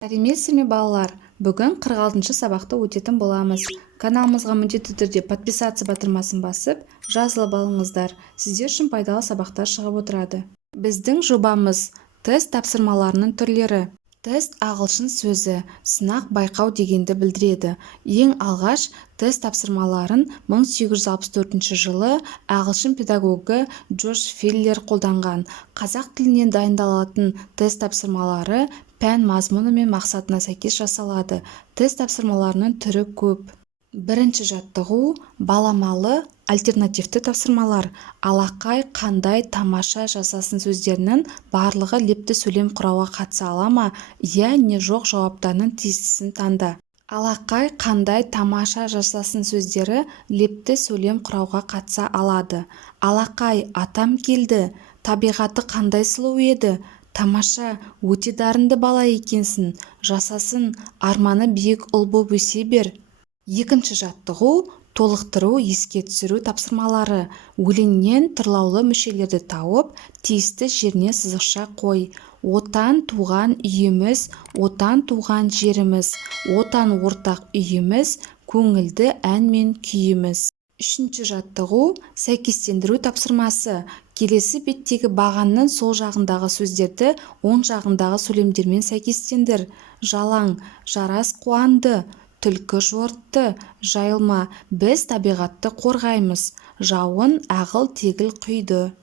сәлеметсіздер ме балалар? Бүгін 46-шы сабақты өтетін боламыз. Каналымызға міндетті түрде подписаться батырмасын басып, жазылып алыңыздар. Сіздер үшін пайдалы сабақтар шығып отырады. Біздің жобамыз тест тапсырмаларының түрлері. Тест ағылшын сөзі, сынақ байқау дегенді білдіреді. Ең алғаш тест тапсырмаларын 1864 жылы ағылшын педагогі Джордж Филлер қолданған. Қазақ тілінен дайындалатын тест тапсырмалары пән мазмұны мен мақсатына сәйкес жасалады. Тест тапсырмаларының түрі көп. Бірінші жаттығу баламалы альтернативті тапсырмалар. Алақай, қандай, тамаша, жасасын сөздерінің барлығы лепті сөйлем құрауға қатыса ала ма? Иә не жоқ жауаптарының тиістісін таңда. Алақай, қандай, тамаша, жасасын сөздері лепті сөйлем құрауға қатыса алады. Алақай, атам келді. Табиғаты қандай сұлу еді. Тамаша, өте дарынды бала екенсің. Жасасын, арманы биік ұл боп өсе бер. Екінші жаттығу толықтыру, еске түсіру тапсырмалары. Өлеңнен тұрлаулы мүшелерді тауып, тиісті жеріне сызықша қой. Отан туған үйіміз, отан туған жеріміз, отан ортақ үйіміз, көңілді ән мен күйіміз. Үшінші жаттығу сәйкестендіру тапсырмасы. Келесі беттегі бағанның сол жағындағы сөздерді оң жағындағы сөйлемдермен сәйкестендір. Жалаң, жарас қуанды. Түлкі жортты, жайылма, біз табиғатты қорғаймыз. Жауын ағыл тегіл құйды.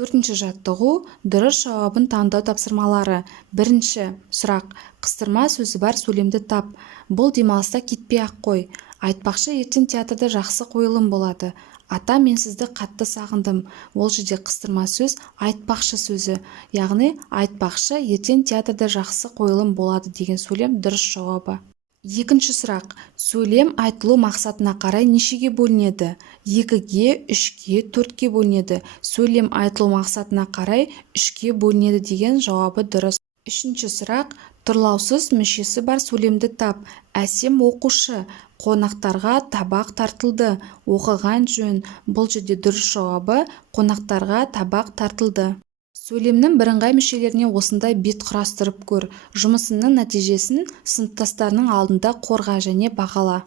Төртінші жаттығу дұрыс жауабын таңдау тапсырмалары. Бірінші сұрақ, қыстырма сөзі бар сөйлемді тап. Бұл демалыста кетпей-ақ қой. Айтпақшы, ертең театрда жақсы қойылым болады. Ата, мен сізді қатты сағындым. Ол жерде қыстырма сөз айтпақшы сөзі. Яғни айтпақшы, ертең театрда жақсы қойылым болады деген сөйлем дұрыс жауабы. Екінші сұрақ, сөйлем айтылу мақсатына қарай нешеге бөлінеді? 2-ге, 3-ге, 4-ге бөлінеді. Сөйлем айтылу мақсатына қарай 3-ге бөлінеді деген жауабы дұрыс. Үшінші сұрақ, тұрлаусыз мүшесі бар сөйлемді тап. Әсем оқушы, қонақтарға табақ тартылды. Оқыған жөн. Бұл жерде дұрыс жауабы қонақтарға табақ тартылды. Сөйлемнің бірыңғай мүшелеріне осындай бет құрастырып көр. Жұмысының нәтижесін сыныптастарының алдында қорға және бағала.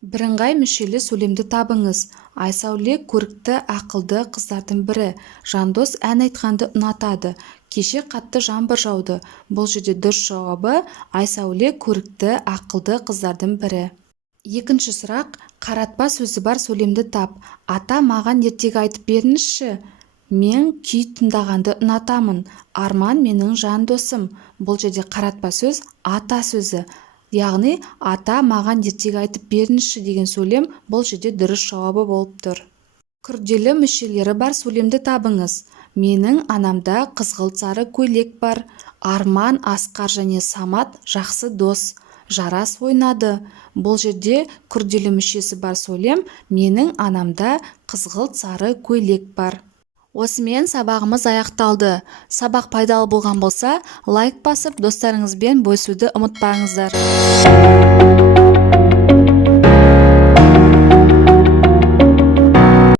Бірыңғай мүшелі сөйлемді табыңыз. Айсәуле көрікті, ақылды қыздардың бірі. Жандос ән айтқанды ұнатады. Кеше қатты жаңбыр жауды. Бұл жерде дұрыс жауабы Айсәуле көрікті, ақылды қыздардың бірі. Екінші сұрақ, қаратпа сөзі бар сөйлемді тап. Ата, маған ертегі айтып беріңізші. Мен күй тыңдағанды ұнатамын. Арман менің жан досым. Бұл жерде қаратпа сөз ата сөзі. Яғни ата, маған ертегі айтып беріңізші деген сөйлем бұл жерде дұрыс жауабы болып тұр. Күрделі мүшелері бар сөйлемді табыңыз. Менің анамда қызғылт сары көйлек бар. Арман, Асқар және Самат жақсы дос. Жарас ойнады. Бұл жерде күрделі мүшесі бар сөйлем менің анамда қызғылт сары көйлек бар. Осымен сабағымыз аяқталды. Сабақ пайдалы болған болса, лайк басып, достарыңызбен бөлісуді ұмытпаңыздар.